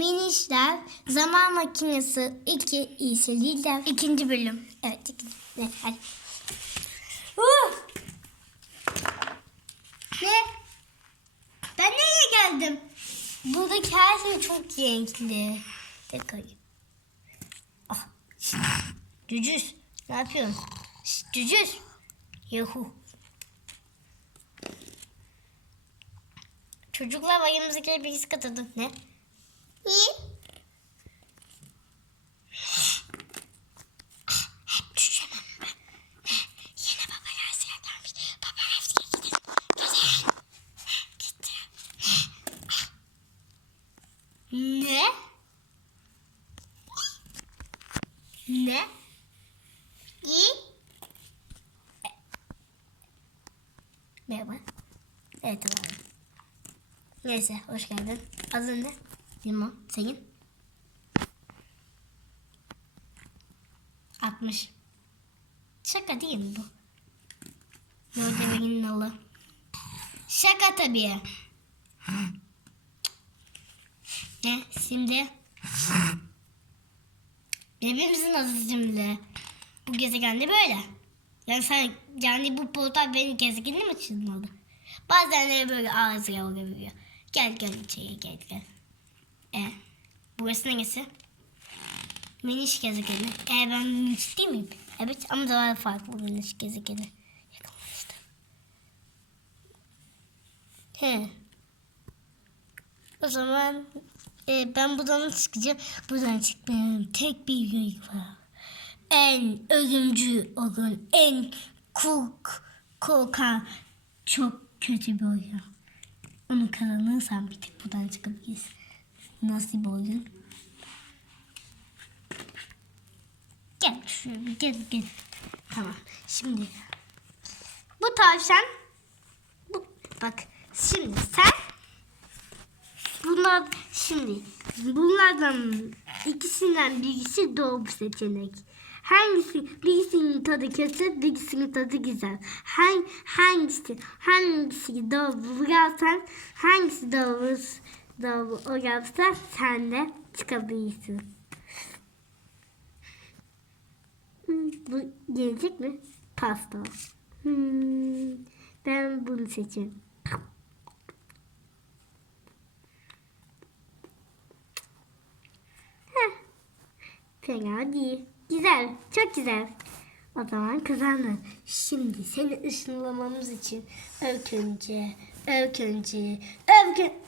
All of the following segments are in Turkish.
Minişler, Zaman Makinesi 2 iyisi lider. İkinci bölüm. Evet ikinci. Ne? Hadi. Ne? Ben nereye geldim? Buradaki her şey çok renkli. Tekrar. Ah. Cücüz. Ne yapıyorsun? Cücüz. Yuhu. Çocuklar bayımıza gelip birisi katıldı. Ne? İyi. Düşemem ben. Yine paparazziye gelmiş. Paparazziye gidin. Gidin. Gitti. Ne? Ne? İyi. Merhaba. Evet tamam. Neyse hoş geldin. Adın ne? Limon. Senin? 60. Şaka değil mi bu? Nurdemir'in nalı. Şaka tabii. Ne? Şimdi? Birbirimizin adı şimdi. Bu gezegende böyle. Yani sen yani bu portal benim gezegenime mi çizildi? Bazen de böyle ağzı olabiliyor. Gel gel içeri gel gel. E, burası neresi? Miniş gezegeni. E ben miniş değil miyim? Evet ama daha farklı miniş gezegeni. Yakınlaştı. He. O zaman e, ben buradan çıkacağım? Buradan çıkmayan tek bir yol var. En ölümcül olan, en kork, korkan, çok kötü bir oyun. Onun karanlığı sen bir tek buradan çıkabiliriz. Nasıl bir oyun? Gel şöyle gel gel. Tamam. Şimdi bu tavşan bu bak şimdi sen bunlar şimdi bunlardan ikisinden birisi doğru seçenek. Hangisi birisinin tadı kötü, birisinin tadı güzel. Hang, hangisi hangisi doğru vurarsan, hangisi doğru doğru orarsa sen de çıkabilirsin. Bu gelecek mi? Pasta. Hmm, ben bunu seçeyim. Heh, Fena değil. Güzel. Çok güzel. O zaman kazandın. Şimdi seni ışınlamamız için ilk önce, ilk önce, önce...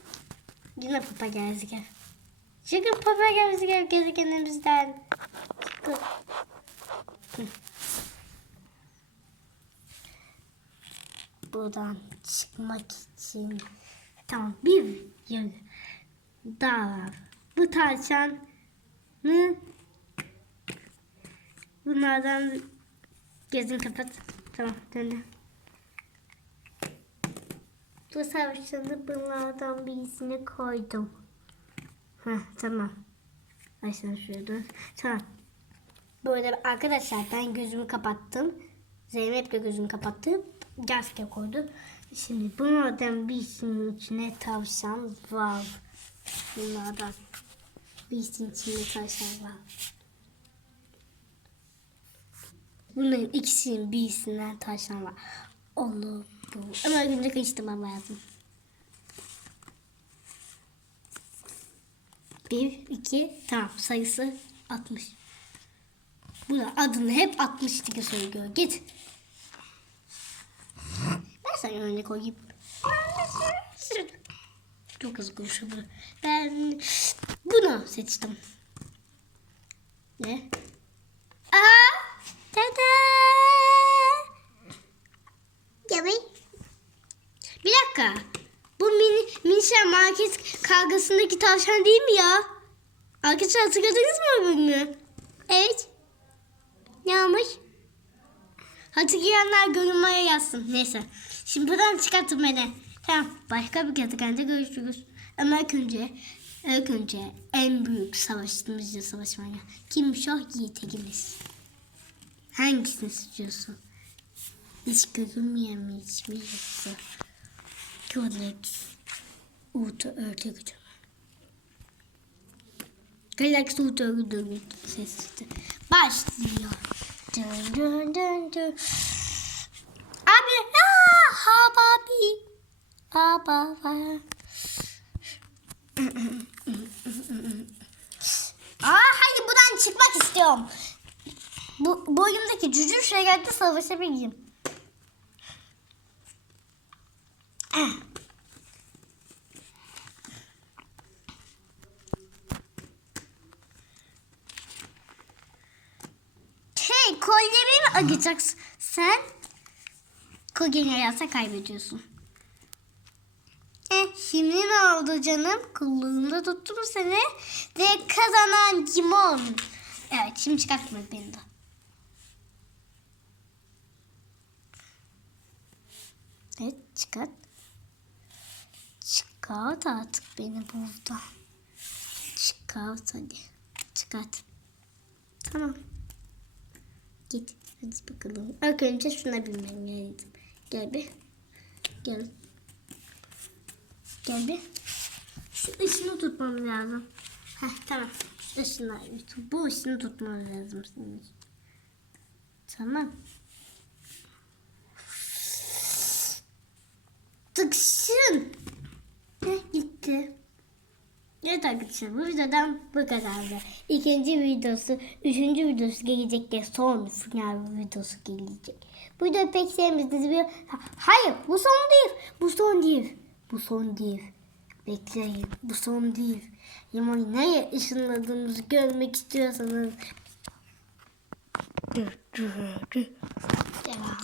Yine papa gezegen. Çıkın papa gezegen gezegenimizden. Çıkın. Buradan çıkmak için tamam bir yol daha var. Bu tavşanı bunlardan gözün kapat. Tamam döndü. Bu tavşanı bunlardan birisini koydum. Heh, tamam. Şuraya dur. Tamam. Bu arada arkadaşlar ben gözümü kapattım. Zeynep de gözünü kapattı. Gazete koydu. Şimdi bunlardan birisinin içine tavşan var. Bunlardan birisinin içinde tavşan var. Bunların ikisinin birisinden tavşan var. Bu. Ama önce karıştırmam lazım. Bir, iki, tamam sayısı 60. Bu da adını hep 60 diye söylüyor. Git. Ben sana önüne koyayım. Çok hızlı konuşuyor. Ben bunu seçtim. Ne? Aa! Tada! Gel Bir dakika. Bu mini, minişler kavgasındaki tavşan değil mi ya? Arkadaşlar hatırladınız mı bölümü? Evet. Ne olmuş? Hatırlayanlar görünmeye yazsın. Neyse. Şimdi buradan çıkartın beni. Tamam. Başka bir gezegende görüşürüz. Ama ilk önce, ilk önce en büyük savaşımızla savaşmaya. Kimmiş o? Yiğitegimiz. Hangisini seçiyorsun? Hiç görünmeyen mi hiçbir yoksa? Kölex. Uğur'da örtü gücü. Galaxy dönüyor sesi. Başlıyor. Dön dön dön dön. Abi aa, ha babi. Ha baba. Aa hayır buradan çıkmak istiyorum. Bu boyumdaki cücür şeylerde savaşabileyim. Hey akacaksın sen? Kolyeni ayarsa kaybediyorsun. Eh, şimdi ne oldu canım? Kulluğunda tuttum seni ve kazanan limon. Evet şimdi çıkartma beni de. Evet çıkart. Çıkart artık beni buradan. Çıkart hadi. Çıkart. Tamam. Git. Hadi bakalım. İlk önce şuna binmem lazım. Gel bir. Gel. Gel bir. Şu ışını tutmam lazım. Heh tamam. Şu ışını, bu ışını tutmam lazım senin. Tamam. Tıksın. Heh, gitti. Evet arkadaşlar bu videodan bu kadardı. İkinci videosu, üçüncü videosu gelecek de son final videosu gelecek. Bu videoyu pek sevmediniz. Ha- Hayır bu son değil. Bu son değil. Bu son değil. Bekleyin bu son değil. Limonu neye ışınladığımızı görmek istiyorsanız Devam.